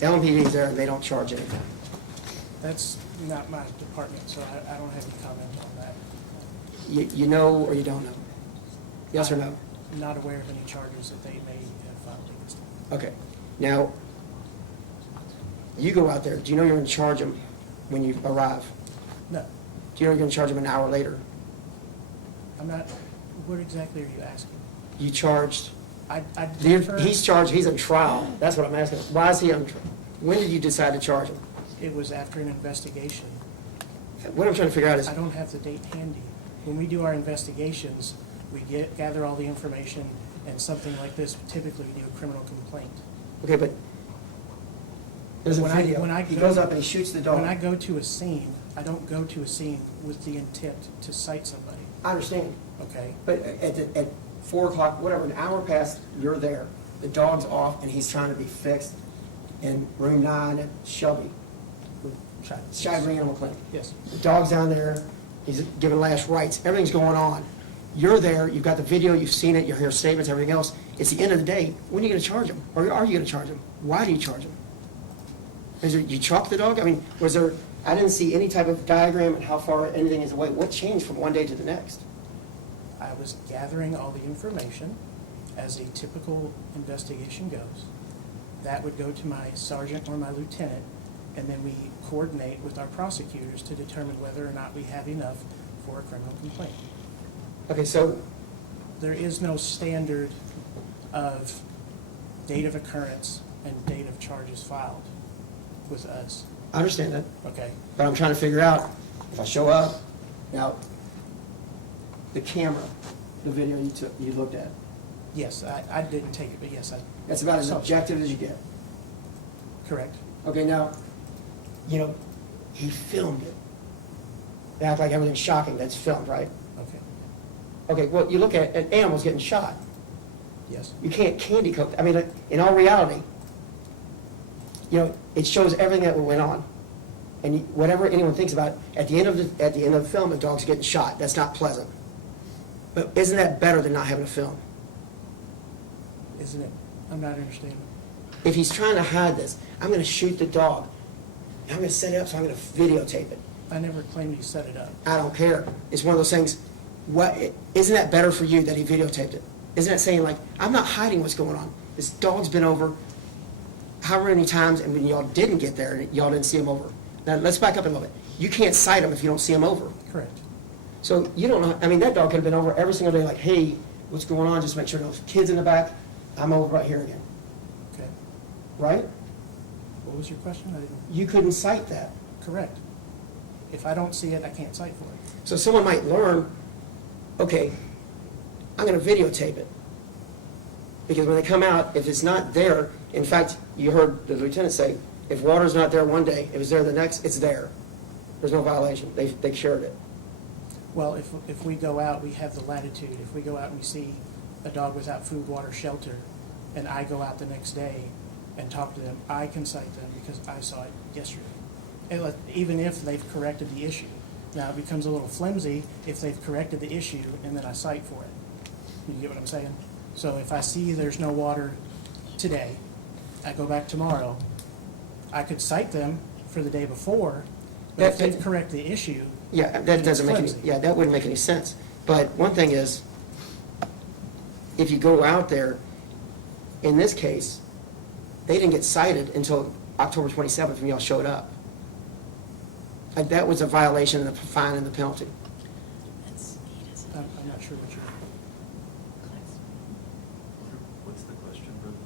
LMPD is there and they don't charge anything. That's not my department, so I don't have any comment on that. You know or you don't know? Yes or no? I'm not aware of any charges that they may have filed against me. Okay. Now, you go out there. Do you know you're going to charge them when you arrive? No, Do you know you're going to charge them an hour later? I'm not, what exactly are you asking? You charged. I defer, He's charged. He's in trial. That's what I'm asking. Why is he on trial? When did you decide to charge him? it was after an investigation. What I'm trying to figure out is, I don't have the date handy. When we do our investigations, we gather all the information, and something like this, typically we do a criminal complaint. okay, but there's a When I- video. when I He go- goes up and he shoots the dog. When I go to a scene, I don't go to a scene with the intent to cite somebody, I understand. okay? But at 4 o'clock, whatever, an hour past, you're there. The dog's off and he's trying to be fixed in room 9 at Shelby, Shivering Animal Clinic. Yes. The dog's down there, he's giving last rites, everything's going on. You're there, you've got the video, you've seen it, you hear statements, everything else. It's the end of the day. When are you going to charge him? Or are you going to charge him? Why do you charge him? Is it you chalk the dog? I mean, was there, I didn't see any type of diagram and how far anything is away. What changed from one day to the next? I was gathering all the information as a typical investigation goes. That would go to my sergeant or my lieutenant, and then we coordinate with our prosecutors to determine whether or not we have enough for a criminal complaint. Okay, so, There is no standard of date of occurrence and date of charges filed with us, I understand that, okay? but I'm trying to figure out, if I show up, now, the camera, the video you looked at, Yes, I didn't take it, but yes, that's about as So- objective as you get. correct. Okay, now, he filmed it. They act like everything's shocking, that's filmed, right? Okay, Okay, well, you look at animals getting shot. yes. You can't candy coat, I mean, in all reality, it shows everything that went on. And whatever anyone thinks about it, at the end of the film, a dog's getting shot. That's not pleasant. But isn't that better than not having a film? Isn't it? I'm not understanding. If he's trying to hide this, I'm going to shoot the dog. I'm going to set it up so I'm going to videotape it. I never claimed he set it up. I don't care. It's one of those things. Isn't that better for you that he videotaped it? Isn't that saying, like, I'm not hiding what's going on. This dog's been over however many times, and when y'all didn't get there, and y'all didn't see him over. Now, let's back up a little bit. You can't cite him if you don't see him over. Correct. So you don't know, I mean, that dog could have been over every single day, like, hey, what's going on? Just make sure no kids in the back. I'm over right here again, Okay. right? What was your question? I didn't. You couldn't cite that. Correct. If I don't see it, I can't cite for it. So someone might learn, okay, I'm going to videotape it. Because when they come out, if it's not there, in fact, you heard the lieutenant say, if water's not there one day, if it's there the next, it's there. There's no violation. They shared it. Well, if we go out, we have the latitude. If we go out and we see a dog without food, water, shelter, and I go out the next day and talk to them, I can cite them because I saw it yesterday. And even if they've corrected the issue. Now, it becomes a little flimsy if they've corrected the issue and then I cite for it. You get what I'm saying? So if I see there's no water today, I go back tomorrow, I could cite them for the day before, but if they've corrected the issue, Yeah, that then doesn't it's make any, flimsy. yeah, that wouldn't make any sense. But one thing is, if you go out there, in this case, they didn't get cited until October 27th when y'all showed up. Like, that was a violation of the fine and the penalty. I'm not sure what you're. What's the question, brother?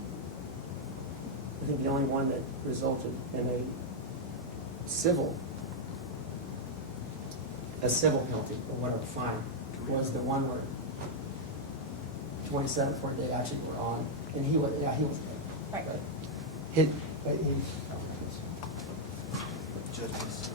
I think the only one that resulted in a civil penalty, or whatever, fine, was the one where 27th, where they actually were on, and he was there. Right. But he. Judges.